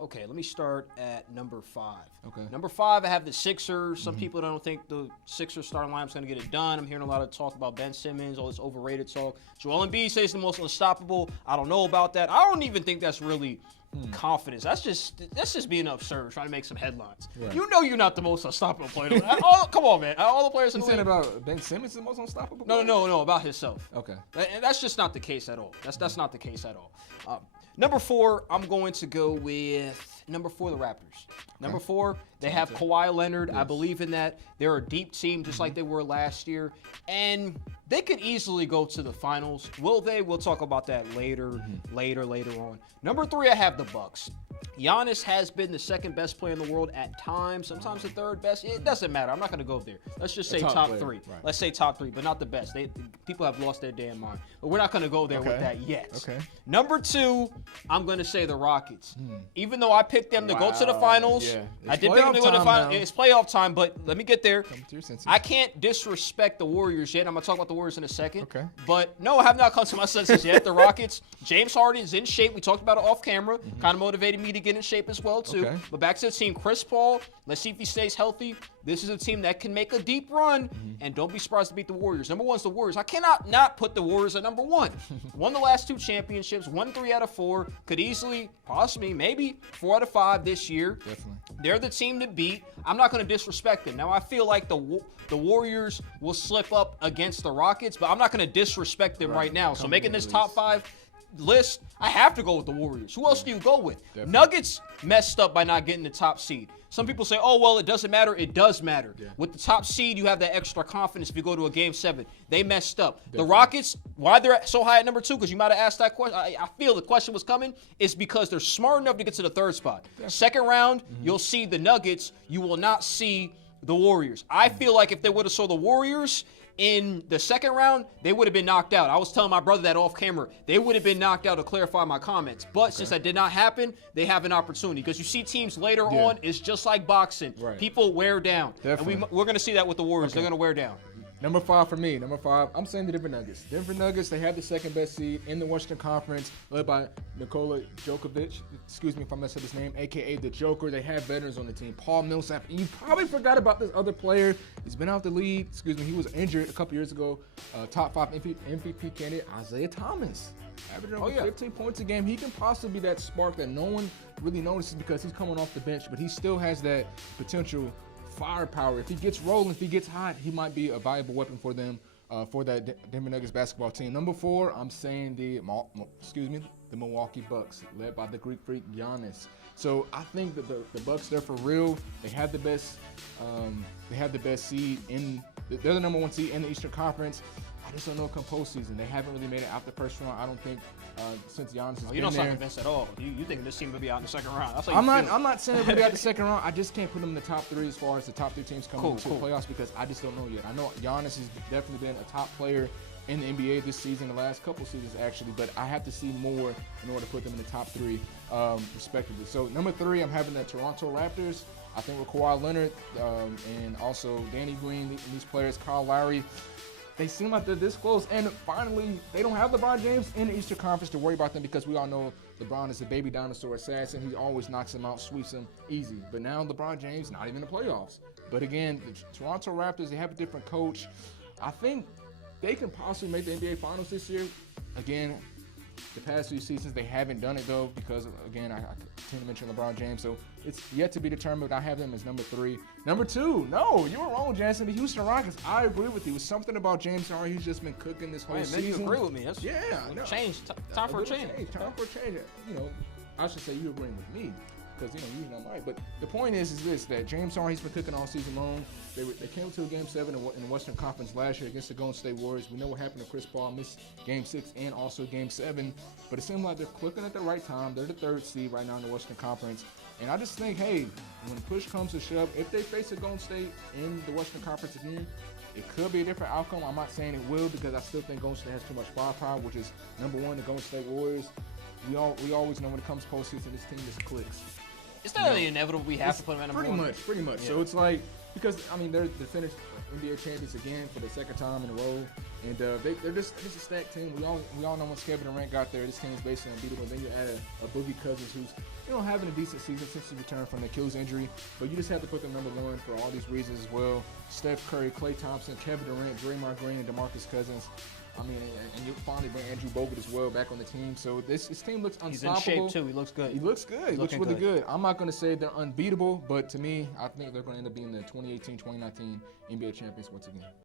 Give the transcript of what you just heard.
Okay, let me start at number 5. Okay. Number 5, I have the Sixers. Some people don't think the Sixers starting lineup's going to get it done. I'm hearing a lot of talk about Ben Simmons, all this overrated talk. Joel Embiid says he's the most unstoppable. I don't know about that. I don't even think that's really confidence. That's just being absurd, trying to make some headlines. Right. You know you're not the most unstoppable player. Come on, man. All the players in You the saying league. about Ben Simmons is the most unstoppable? No, about himself. Okay. And that's just not the case at all. That's not the case at all. Number 4, I'm going to go with number 4, the Raptors. Number 4, they have Kawhi Leonard. I believe in that. They're a deep team, just like they were last year. And they could easily go to the finals. Will they? We'll talk about that later on. Number 3, I have the Bucks. Giannis has been the second best player in the world at times, sometimes the third best. It doesn't matter. I'm not going to go there. Let's just say top player. 3. Right. Let's say top 3, but not the best. People have lost their damn mind. But we're not going to go there with that yet. Okay. Number 2, I'm going to say the Rockets. Even though I picked them to go to the finals, Yeah. I It's did pick them to go to the playoff time finals. now. It's playoff time, but let me get there. Come to your senses. I can't disrespect the Warriors yet. I'm going to talk about the Warriors in a second. Okay. But no, I have not come to my senses yet. The Rockets, James Harden is in shape. We talked about it off camera. Kind of motivated me to get in shape as well, too. Okay. But back to the team, Chris Paul, let's see if he stays healthy. This is a team that can make a deep run, and don't be surprised to beat the Warriors. Number 1 is the Warriors. I cannot not put the Warriors at number 1. Won the last 2 championships, won 3 out of 4. Could easily, possibly, maybe 4 out of 5 this year. Definitely. They're the team to beat. I'm not going to disrespect them. Now, I feel like the Warriors will slip up against the Rockets, but I'm not going to disrespect them right now. So Come making in this at top least. 5 list, I have to go with the Warriors. Who else do you go with? Definitely. Nuggets messed up by not getting the top seed. Some people say, oh, well, it doesn't matter. It does matter. Yeah. With the top seed, you have that extra confidence if you go to a Game 7. They messed up. The Rockets, why they're so high at number 2, because you might have asked that question. I feel the question was coming, is because they're smart enough to get to the 3rd spot. Second round, you'll see the Nuggets. You will not see the Warriors. I feel like if they would have saw the Warriors in the 2nd round, they would have been knocked out. I was telling my brother that off camera. They would have been knocked out to clarify my comments. But since that did not happen, they have an opportunity. Because you see teams later on, it's just like boxing. Right. People wear down. Definitely. And we're going to see that with the Warriors. They're going to wear down. Number 5 for me. Number 5, I'm saying the Denver Nuggets. Denver Nuggets, they have the 2nd best seed in the Western Conference, led by Nikola Jokovic. Excuse me if I messed up his name, a.k.a. the Joker. They have veterans on the team. Paul Millsap. And you probably forgot about this other player. He's been out the league. Excuse me, he was injured a couple years ago. Top 5 MVP candidate, Isaiah Thomas. Averaging over 15 points a game. He can possibly be that spark that no one really notices because he's coming off the bench, but he still has that potential firepower. If he gets rolling, if he gets hot, he might be a valuable weapon for them, for that Denver Nuggets basketball team. Number 4, I'm saying the Milwaukee Bucks, led by the Greek freak Giannis. So I think that the Bucks, they're for real. They have the best. They have the best seed in. They're the number 1 seed in the Eastern Conference. I just don't know come postseason. They haven't really made it out the first round. I don't think since Giannis has You been don't sound there. convinced at all. You think this team will be out in the 2nd round. That's how I'm you not. feel. I'm not saying they'll be out the 2nd round. I just can't put them in the top 3 as far as the top 3 teams coming into the playoffs because I just don't know yet. I know Giannis has definitely been a top player in the NBA this season, the last couple seasons actually, but I have to see more in order to put them in the top 3 respectively. So number 3, I'm having the Toronto Raptors. I think with Kawhi Leonard and also Danny Green, these players, Kyle Lowry, they seem like they're this close. And finally, they don't have LeBron James in the Eastern Conference to worry about them because we all know LeBron is a baby dinosaur assassin. He always knocks them out, sweeps them easy. But now LeBron James, not even in the playoffs. But again, the Toronto Raptors, they have a different coach. I think they can possibly make the NBA Finals this year. Again, the past few seasons, they haven't done it, though, because, again, I tend to mention LeBron James. So it's yet to be determined. I have them as number 3. Number 2, no, you were wrong, Jansen. The Houston Rockets, I agree with you. It was something about James Harden. He's just been cooking this whole Hey, man, season. you agree with me. That's change. Time for a change. Time for a change. You know, I should say you agreeing with me because, you know, usually I'm right. But the point is this, that James Harden, he's been cooking all season long. They came to a Game 7 in the Western Conference last year against the Golden State Warriors. We know what happened to Chris Paul, missed Game 6 and also Game 7. But it seemed like they're clicking at the right time. They're the 3rd seed right now in the Western Conference. And I just think, hey, when push comes to shove, if they face a Golden State in the Western Conference again, it could be a different outcome. I'm not saying it will because I still think Golden State has too much firepower, which is number 1, the Golden State Warriors. We always know when it comes to postseason, this team just clicks. Is that inevitable? We have to put them at number 1. Pretty much. So it's like, because I mean they're finished NBA champions again for the second time in a row, and they're just a stacked team. We all know once Kevin Durant got there, this team is basically unbeatable. Then you add a Boogie Cousins who's having a decent season since he returned from the Achilles injury, but you just have to put them number one for all these reasons as well. Steph Curry, Klay Thompson, Kevin Durant, Draymond Green, and DeMarcus Cousins. I mean, and you finally bring Andrew Bogut as well back on the team. So this team looks unstoppable. He's in shape too. He looks good. He looks good. He looks really good. I'm not going to say they're unbeatable, but to me, I think they're going to end up being the 2018-2019 NBA champions once again.